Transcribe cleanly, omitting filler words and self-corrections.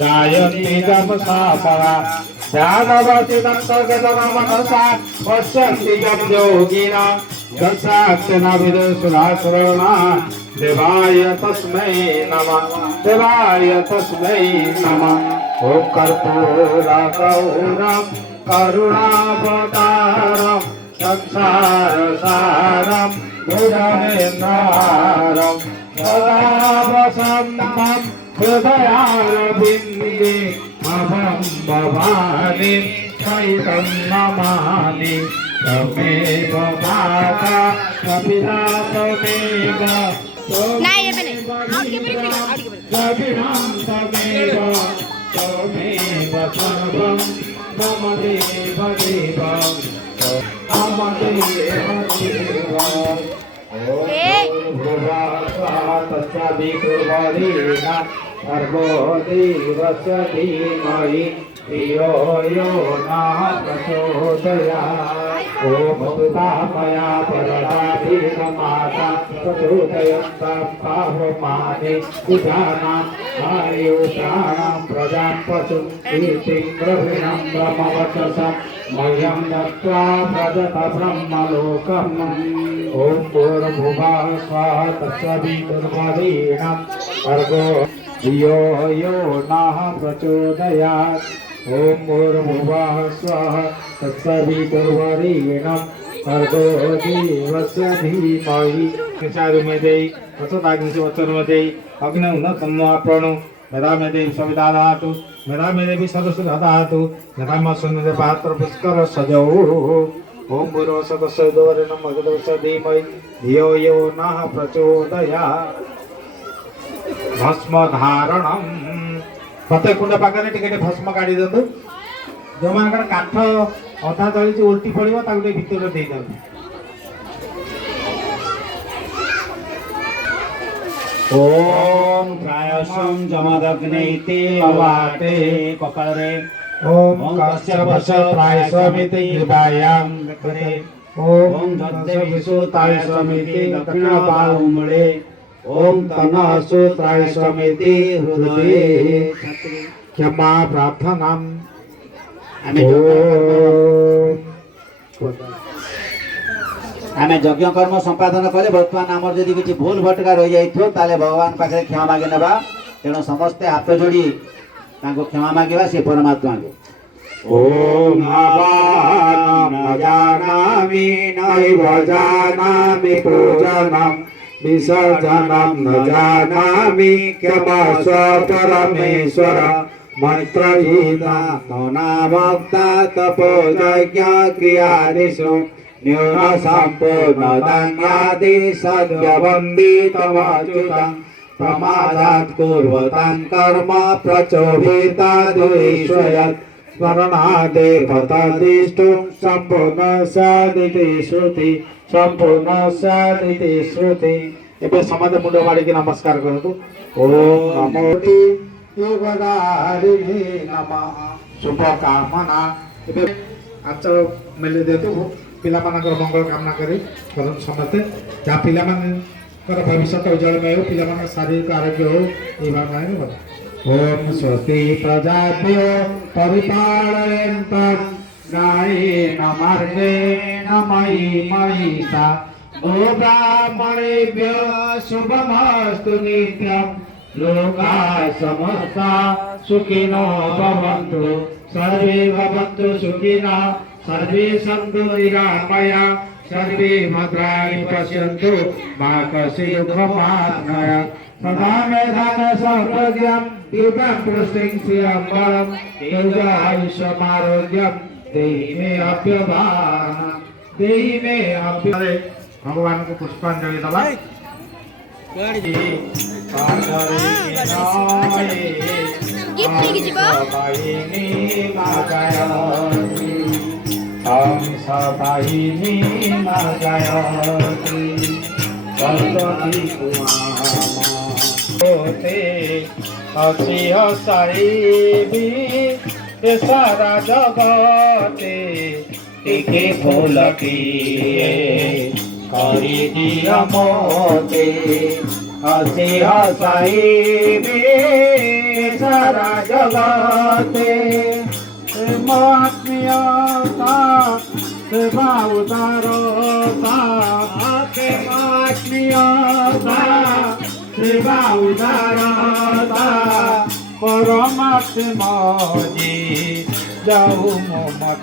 गायन्ति तपसा ध्यानवती मनसा पश्यन्ति योगिना दर्शाक्षना विदुषुरासुरणा देवाय तस्मै नमः देवाय तस्मै नमः। ॐ कर्पूरगौरं करुणावतारं संसारसारं भुजगेन्द्रहारं सदा वसन्तं हृदयारविन्दे अहं भवानी सहितं नमामि। त्वमेव माता कपिला त्वमेव द्रविणं त्वमेव त्वमेव सर्वं मम देव देवं मम देव देवं। भर्गो देवस्य धीमहि धियो यो नः प्रचोदयात्। ॐ भूतामया परदाभिमाता प्रचोदयन्तं पावमाने पूजानां आयुषाणां प्रजां पशुं कीर्तिं द्रविणं ब्रह्मवचसं मह्यं दत्त्वा व्रजत ब्रह्मलोकम्। ॐ भूर्भुवः स्वः तत्सवितुर्वरेण्यं भर्गो धियो यो नः प्रचोदयात्। ॐ भूर्भुवः स्वः तत्सवितुर्वरेण्यं भर्गो देवस्य धीमहि। कृषारुमेदै वचनाग्निवचनमदै अग्नौ न तन्वाप्रणो मेधामेदेव सविता ददातु मेधामेदेवी सदस्य ददातु मेधामस्वन्दे पात्र पुष्कर सजौ। ॐ भूर्भुवस्सः तत्सवितुर्वरेण्यं भर्गो देवस्य धीमहि धियो यो नः प्रचोदयात्। भस्म धारणम प्रत्येक कुंड पाखे टिके भस्म काढ़ी दिंतु जो मान काठ अधा जली उल्टी पड़ो भितर दे दिंतु। ओम प्रायसम जमदग्नैति ललाटे कपाले ओम कश्यपश प्रायसमिति ग्रीवायां करे ओम दत्तविसुतायसमिति दक्षिण बाहुमुले ओम तनसु त्रायसमिति हृदये क्षमा प्रार्थना। आमे यज्ञ कर्म संपादन कले वर्तमान आमर जदि किछि भूल भटका रहि जाइथो ताले भगवान पाखे क्षमा मागे नेबा। तेणु समस्ते हाथ जोड़ी तांको क्षमा मागेबा से परमात्मा को। ओम नवान जानामि नैव जानामि पूजनम् विसर्जनम न जानामि क्षमस्व परमेश्वर मंत्रहीना मौनाभक्ता तपोयज्ञ क्रियादिषु न्यून सम्पूर्णदान्यादि सद्यवन्दितमच्युतं प्रमादात् कुर्वतां कर्म प्रचोदिताद्वेषयत् स्मरणादे पतदिष्टुं सम्पूर्ण सदिति श्रुति संपूर्ण सदिति श्रुति। एबे समाज मुंड मारी के नमस्कार करतु। ओम नमो योगदारिणे नमः। शुभ कामना एबे आच मेले देतु पिला मानकर मंगल कामना करी करन समते जा पिला मानकर भविष्य उज्जवलमय हो पिला मानकर शारीरिक आरोग्य हो ए भावना हो। ओम स्वस्ति प्रजाभ्यो परिपालयन्तं न्यायेन मार्गेण मयि महिषा गोब्राह्मणेभ्यः शुभमस्तु नित्यं लोकाः समस्ता सुखिनो भवन्तु सर्वे भवन्तु सुखिनः सर्वे सन्तु निरामया सर्वे भद्राणि पश्यन्तु मा कश्चित् दुःखमाप्नुयात्। सदा मेधान सर्वज्ञं दिव्यं पुष्टिं श्रियं वरं दीर्घायुष्यमारोग्यं देहि मे अभ्यदानं देहि मे अभ्य। भगवान को पुष्पांजलि दबा हम सबाहिनी जयती सरस्वती होते अच्छी हसाई सारा जगते टिके फूल किए करी दिया मोते हसी हसाई সারা জগতে আত্মীয়তা সেবা উদারতা আত্মীয়তা সেবা উদারতা পরমাত্মা যাও মম